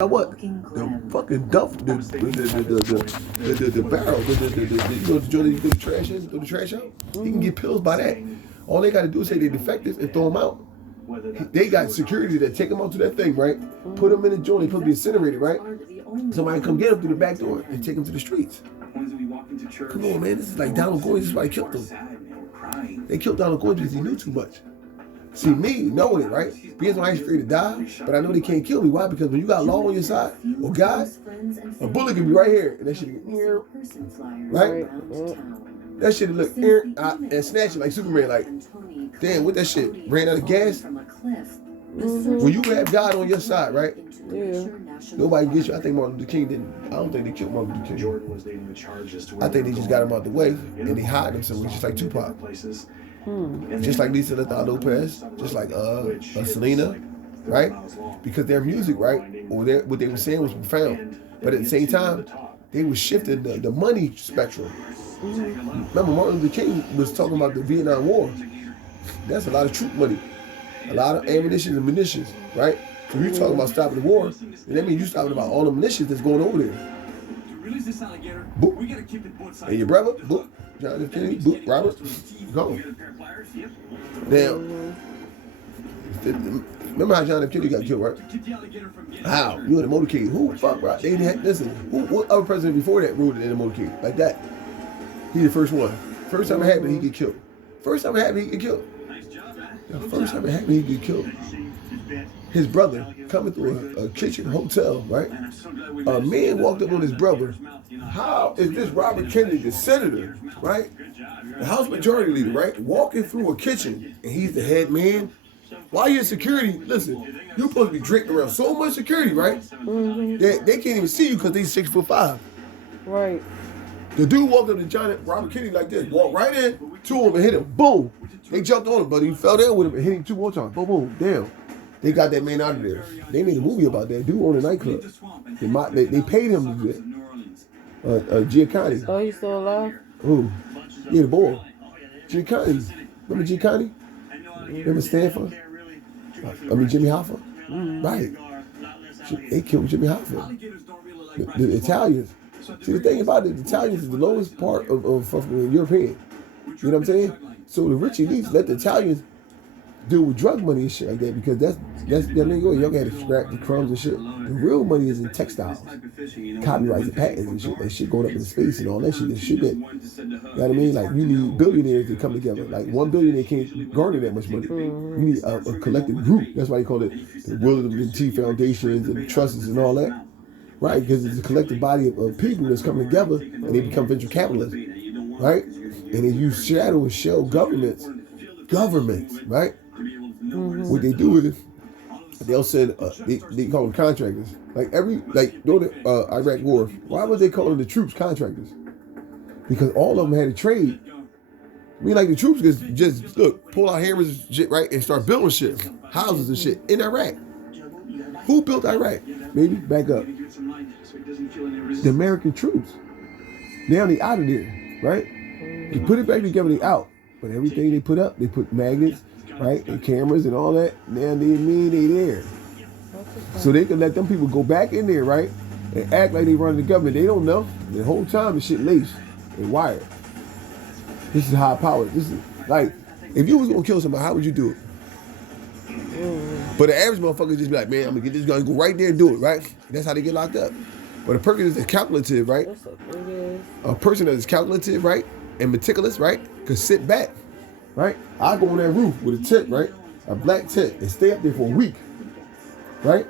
What? The fucking duff, the barrel, you know the joint you throw the trash in, throw the trash out. He can get pills by that. All they got to do is say they're defective and throw them out. They got security that take them out to that thing, right? Put them in the joint. They supposed to be incinerated, right? Somebody come get them through the back door and take them to the streets. Come on, man. This is like Donald Goins. This is why they killed him. They killed Donald Goins because he knew too much. See, me knowing it, right? Because I ain't afraid to die, but I know they can't kill me. Why? Because when you got law on your side, or God, a bullet can be right here, and that shit get here, right? That shit look here and snatch it like Superman. Like, damn, what that shit? Ran out of gas. When you have God on your side, right? Yeah. Nobody gets you. I think Martin Luther King didn't. I don't think they killed Martin Luther King. I think they just got him out the way and they hide him somewhere, just like Tupac. Just like Lisa Lethal Lopez, just like Selena, right? Because their music, right, or what they were saying was profound. But at the same time, they were shifting the money spectrum. Remember, Martin Luther King was talking about the Vietnam War. That's a lot of troop money, a lot of ammunition and munitions, right? So you're talking about stopping the war, and that means you're stopping about all the munitions that's going over there. Boop. And your brother, boop. John F. Kennedy, boop. Robert, gone. Now, remember how John F. Kennedy got killed, right? How? You in the motorcade. Who? Fuck, right? They didn't have, listen, what other president before that ruled in the motorcade? Like that. He the first one. First time it happened, he get killed. First time it happened, he get killed. The first time it happened, he get killed. His brother coming through a kitchen hotel, right? A man walked up on his brother. How is this Robert Kennedy, the senator, right? The House Majority Leader, right? Walking through a kitchen, and he's the head man. Why you in security? Listen, you're supposed to be draped around so much security, right? They can't even see you because they 6'5". Right. The dude walked up to Robert Kennedy like this, walked right in to him and hit him. Boom. They jumped on him, but he fell down with him and hit him 2 more times. Boom, boom, down. They got that man out of there. They made a movie about that dude on a nightclub. They paid him to do that. Giancarlo. Oh, he's still alive? Who? Yeah, the boy. Giancarlo. Remember Giancarlo? Remember Stanford? I mean Jimmy Hoffa? Right. They killed Jimmy Hoffa. The Italians. See, the thing about it, the Italians is the lowest part of European. You know what I'm saying? So the rich elites let the Italians deal with drug money and shit like that because that's that nigga. Y'all gotta scrap the crumbs and shit. The real money is in textiles, copyrights and patents and shit. That shit going up in space and all that shit. That shit that, you know what I mean? Like you need billionaires to come together. Like one billionaire can't garner that much money. You need a collective group. That's why they call it the William T. Foundations and the trusts and all that. Right? Because it's a collective body of people that's coming together and they become venture capitalists. Right? And they use shadow and shell governments, right? What they do is they'll send they call them contractors. Like during the Iraq War, why was they calling the troops contractors? Because all of them had a trade. I mean, like the troops just look, pull out hammers and shit, right, and start building shit, houses and shit in Iraq. Who built Iraq? Maybe back up. The American troops. Now they out of there, right? They put it back together, they out. But everything they put up, they put magnets, right, and cameras and all that. Now they there. So they can let them people go back in there, right, and act like they run the government. They don't know. The whole time the shit laced and wired. This is high power. This is like, if you was gonna kill somebody, how would you do it? But the average motherfucker just be like, man, I'm gonna get this gun, go right there and do it, right? That's how they get locked up. But a person that's calculative, right? A person that is calculative, right, and meticulous, right, could sit back, right? I go on that roof with a tent, right, a black tent, and stay up there for a week, right?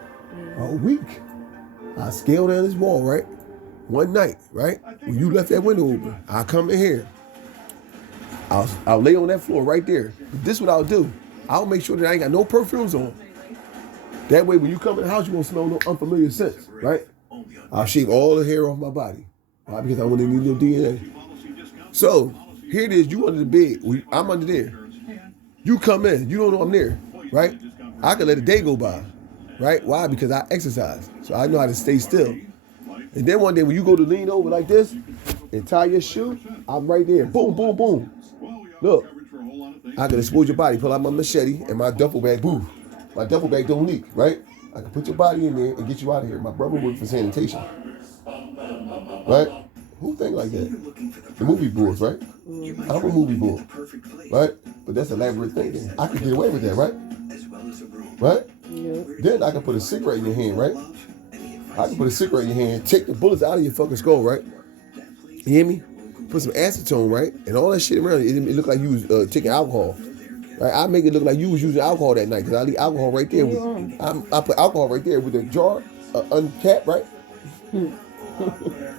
A week. I scale down this wall, right? One night, right? When you left that window open, I come in here. I'll lay on that floor right there. But this is what I'll do. I'll make sure that I ain't got no perfumes on. That way, when you come in the house, you won't smell no unfamiliar scents, right? I'll shave all the hair off my body. Why? Because I want to need no DNA. So, here it is. You under the bed. I'm under there. You come in. You don't know I'm there, right? I can let a day go by, right? Why? Because I exercise. So, I know how to stay still. And then one day, when you go to lean over like this and tie your shoe, I'm right there. Boom, boom, boom. Look. I can expose your body, pull out my machete and my duffel bag. Boom. My duffel bag don't leak, right? I can put your body in there and get you out of here. My brother worked for sanitation. Right? Who think like that? The movie bulls, right? I'm a movie bull. Right? But that's elaborate thinking. I can get away with that, right? Right? Yeah. Then I can put a cigarette in your hand, right? I can put a cigarette in your hand, take the bullets out of your fucking skull, right? You hear me? Put some acetone, right? And all that shit around it looked like you was taking alcohol. Right? I make it look like you was using alcohol that night because I leave alcohol right there. I put alcohol right there with the jar uncapped, right?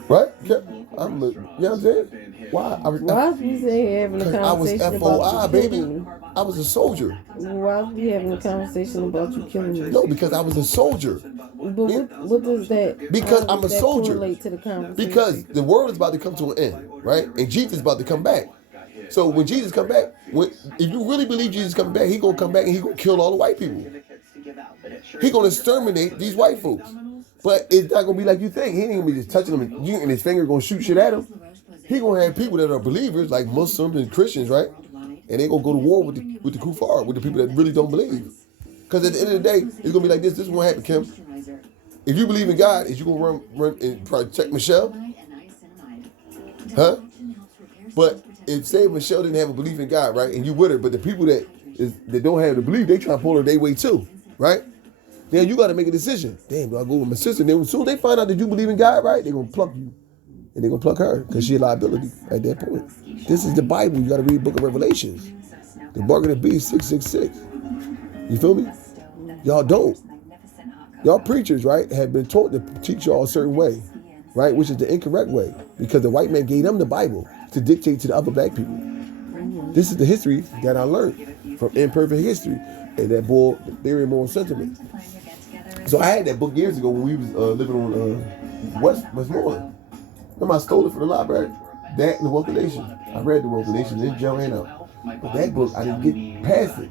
Right? You know what I'm saying? Why? Why was we having a conversation I was about FOI, you baby. killing me? I was a soldier. Why was we having a conversation about you killing me? No, because I was a soldier. But what does that? Because how I'm does a that soldier. correlate to the conversation? Because the world is about to come to an end, right? And Jesus is about to come back. So when Jesus come back, if you really believe Jesus coming back, he gonna come back and he gonna kill all the white people. He gonna exterminate these white folks. But it's not gonna be like you think. He ain't gonna be just touching them and his finger gonna shoot shit at them. He gonna have people that are believers, like Muslims and Christians, right? And they gonna go to war with the kuffar, with the people that really don't believe. Because at the end of the day, it's gonna be like this. This is what happened, Kim. If you believe in God, is you gonna run and protect Michelle? Huh? But if say Michelle didn't have a belief in God, right, and you with her, but the people that don't have the belief, they try to pull her their way too, right? Then you got to make a decision. Damn, do I go with my sister? Then as soon as they find out that you believe in God, right, they're gonna pluck you, and they're gonna pluck her because she's a liability at that point. This is the Bible. You got to read the Book of Revelations. The mark of the beast 666. You feel me? Y'all don't. Y'all preachers, right, have been taught to teach y'all a certain way, right, which is the incorrect way, because the white man gave them the Bible to dictate to the other black people. This is the history that I learned from Imperfect History and that boy, Theory of Moral Sentiments. So I had that book years ago when we was living on Westmoreland. Remember I stole it from the library? That and The Wealth of Nations. I read The Wealth of Nations, then Joe ran out. But that book, I didn't get past it.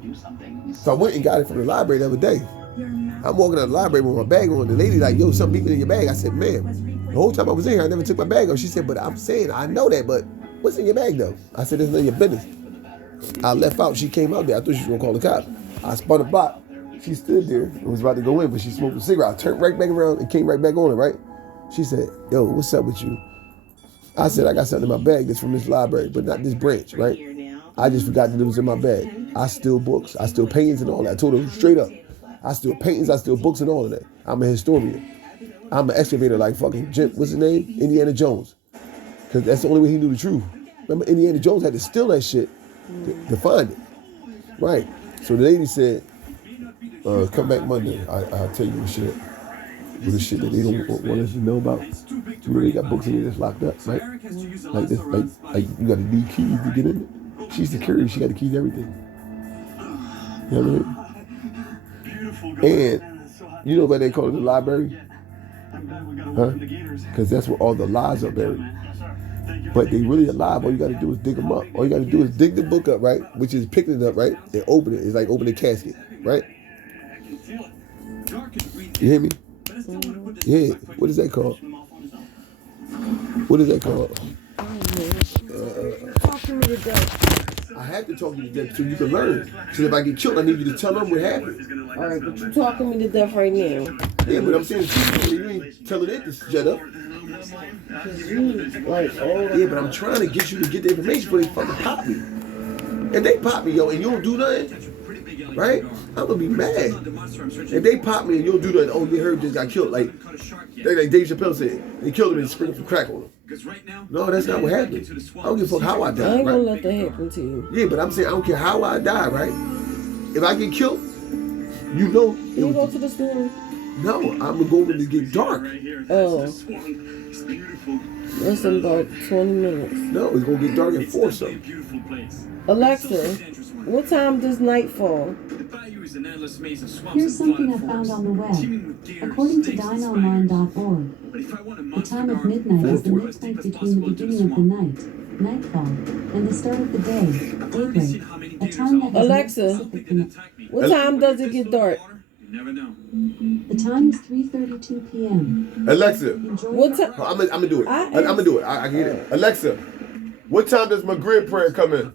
So I went and got it from the library the other day. I'm walking out of the library with my bag on. The lady like, yo, something beeping in your bag. I said, ma'am, the whole time I was in here, I never took my bag off. She said, but I'm saying, I know that, but what's in your bag though? I said, it's none of your business. I left out. She came out there. I thought she was going to call the cops. I spun a block. She stood there and was about to go in, but she smoked a cigarette. I turned right back around and came right back on it, right? She said, yo, what's up with you? I said, I got something in my bag that's from this library, but not this branch, right? I just forgot that it was in my bag. I steal books. I steal paintings and all that. I told her straight up. I steal paintings, I steal books and all of that. I'm a historian. I'm an excavator like fucking Jim, what's his name? Indiana Jones. Because that's the only way he knew the truth. Remember, Indiana Jones had to steal that shit to find it. Right. So the lady said, come back Monday. I'll tell you the shit. With the shit that they don't want us to know about. You know, they got books in there that's locked up, right? Like this, like you got to need keys to get in it. She's security, she got the keys to everything. You know what I mean? And you know why they call it the library? Huh? Because that's where all the lies are buried. But they really alive. All you got to do is dig them up. All you got to do is dig the book up, right? Which is picking it up, right? And open it. It's like opening a casket, right? You hear me? Yeah. What is that called? What is that called? Talk to me to death. I have to talk to you to death so you can learn. So if I get killed, I need you to tell them what happened. All right, but you're talking me to death right now. Yeah, but I'm saying you ain't telling it to shut up. Yeah, but I'm trying to get you to get the information before they fucking pop me. If they pop me, yo, and you don't do nothing, right? I'm gonna be mad. If they pop me and you don't do nothing, oh, you heard just got killed. Like Dave Chappelle said, they killed him and sprinkled some crack on him. No, that's not what happened. I don't give a fuck how I die. I ain't gonna let that happen to you. Yeah, but I'm saying I don't care how I die, right? If I get killed, you know. Can you go to the store? No, I'm gonna go when it get dark. Oh. That's in about 20 minutes. No, it's gonna get dark at 4 something. Alexa, What time does night fall? Here's something I found on the web. According to dinoonline.org, the time of midnight is the midpoint between the beginning of the night, nightfall, and the start of the day, daybreak. A time that Alexa, what time does it get dark? The time is 3:32 p.m. Alexa, What time? I'm gonna do it. I'm gonna do it. I get it. Alexa, what time does my grid prayer come in?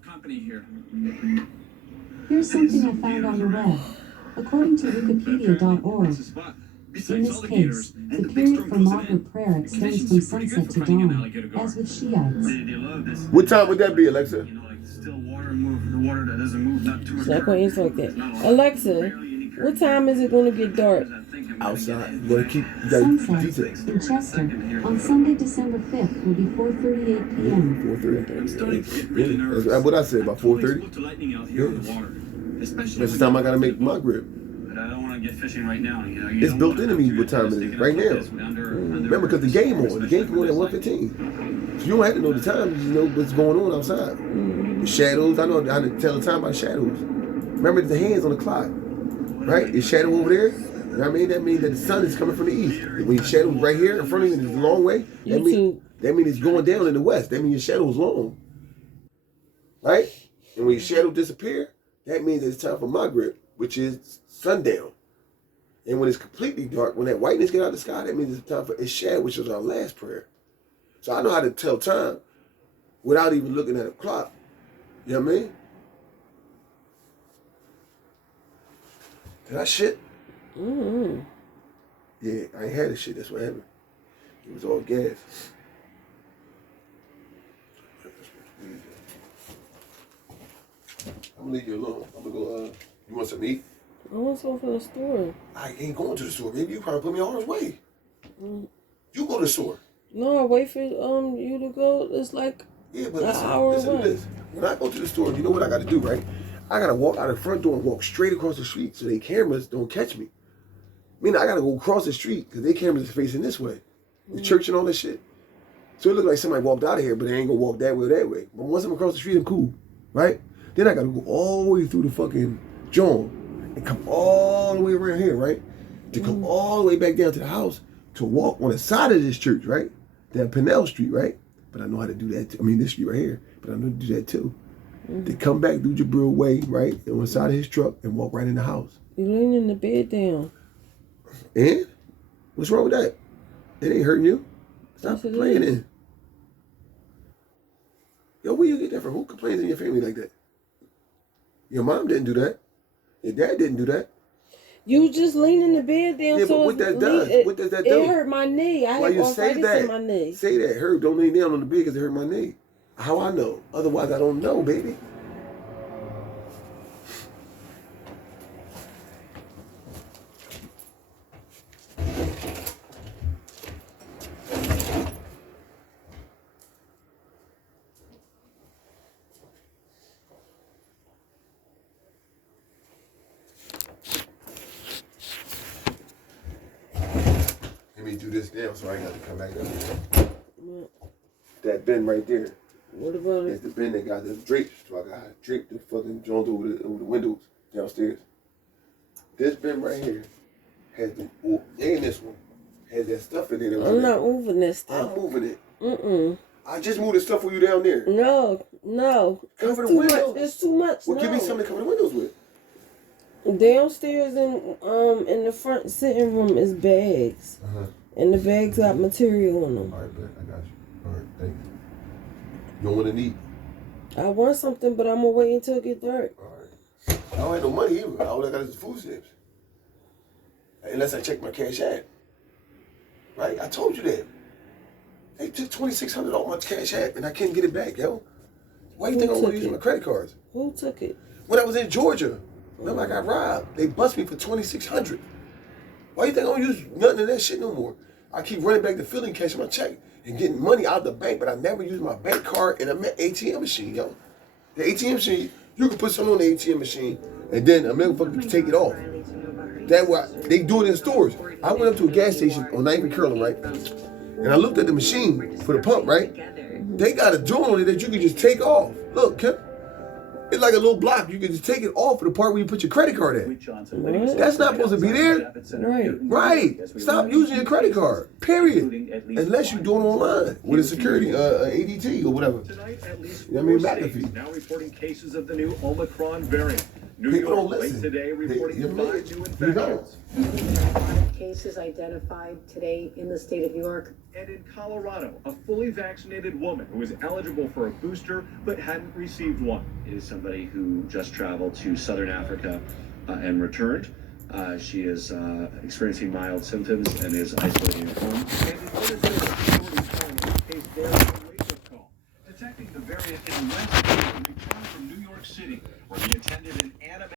Here's something I found on the web. According to wikipedia.org, In this case, the period for Maghrib prayer extends from sunset to dawn, as with Shiites. What time would that be, Alexa? Still water move, the water that doesn't move, not too much. It's not going to answer like that. Alexa, what time is it going to get dark? Outside. You gotta keep Sunset details. in Chester on Sunday, December 5th will be 4:38 p.m. 4:30. Really? That's what I said, about 4:30. That's the time I gotta make my grip. But I don't want to get fishing right now. It's built into me what time it is right now. Remember, because the game on. The game can go at 1:15. So you don't have to know the time. You just know what's going on outside. The shadows. I know how to tell the time by shadows. Remember, the hands on the clock. Right? Is shadow over there? You know what I mean? That means that the sun is coming from the east. When your shadow is right here in front of you and it's a long way, that means it's going down in the west. That means your shadow is long. Right? And when your shadow disappear, that means that it's time for Maghrib, which is sundown. And when it's completely dark, when that whiteness get out of the sky, that means it's time for Ishad, which is our last prayer. So I know how to tell time without even looking at a clock. You know what I mean? Did I shit? Mm-hmm. Yeah, I ain't had this shit. That's what happened. It was all gas. I'm gonna leave you alone. I'm gonna go, you want something to eat? I want something from the store. I ain't going to the store, baby. You probably put me on his way. You go to the store. No, I wait for you to go. It's like Yeah, but an hour listen to away. this. When I go to the store, you know what I gotta do, right? I gotta walk out the front door and walk straight across the street so they cameras don't catch me. I mean, I gotta go across the street because they cameras are facing this way. The church and all that shit. So it looked like somebody walked out of here, but they ain't gonna walk that way or that way. But once I'm across the street, I'm cool, right? Then I gotta go all the way through the fucking John and come all the way around here, right? To come all the way back down to the house to walk on the side of this church, right? Down Pennell Street, right? But I know how to do that too. I mean, this street right here, but I know how to do that too. To come back through Jabril Way, right? And on the side of his truck and walk right in the house. You leaning the bed down. And? What's wrong with that? It ain't hurting you. Stop Yes, it playing is. in. Yo, where you get that from? Who complains in your family like that? Your mom didn't do that. Your dad didn't do that. You just leaning the bed down. Yeah, so but what that does? What does that do? It hurt my knee. I Why have you say arthritis that? in my knee. Say that. Herb, don't lay down on the bed because it hurt my knee. How I know? Otherwise, I don't know, baby. Let me do this now so I got to come back up here. That bin right there. What about It's it? the bin that got the drapes. So I got to drape the fucking joint over the windows downstairs. This bin right here has the, and this one has that stuff in it. I'm not moving this stuff. I'm moving it. Mm-mm. I just moved the stuff for you down there. No. Cover It's the too windows. much. It's too much. Well, no. give me something to cover the windows with. Downstairs in the front sitting room is bags. And the bags got material in them. All right, bet. I got you. All right, thank you. You don't want to eat? I want something, but I'm gonna wait until it get dark. All right. I don't have no money either. All I got is the food stamps. Unless I check my cash app. Right? I told you that. They took $2,600 off my cash app and I couldn't get it back, yo. Why do you think I'm gonna use my credit cards? Who took it? When I was in Georgia, remember I got robbed. They bust me for $2,600. Why do you think I don't use nothing of that shit no more? I keep running back to Philly and cashing my check and getting money out of the bank, but I never use my bank card and a ATM machine, yo. The ATM machine, you can put something on the ATM machine and then a motherfucker can take it off. That's why they do it in stores. I went up to a gas station on 9th and Curlin, right? And I looked at the machine for the pump, right? They got a joint on it that you can just take off. Look, Kim. It's like a little block. You can just take it off for the part where you put your credit card at. What? That's not supposed to be there. Right. Right. Stop using your credit card. Period. Unless you do it online with a security, ADT or whatever. You know what I mean? McAfee. Now reporting cases of the new Omicron variant. New People don't York late listen. today reporting You know what I 5 mean? new You don't. infections. Cases identified today in the state of New York. And in Colorado, a fully vaccinated woman who was eligible for a booster but hadn't received one. Is somebody who just traveled to southern Africa and returned. She is experiencing mild symptoms and is isolating at home. And in Minnesota, authorities calling this case there a wake-up call, detecting the variant in Wednesday, returned from New York City, where he attended an anime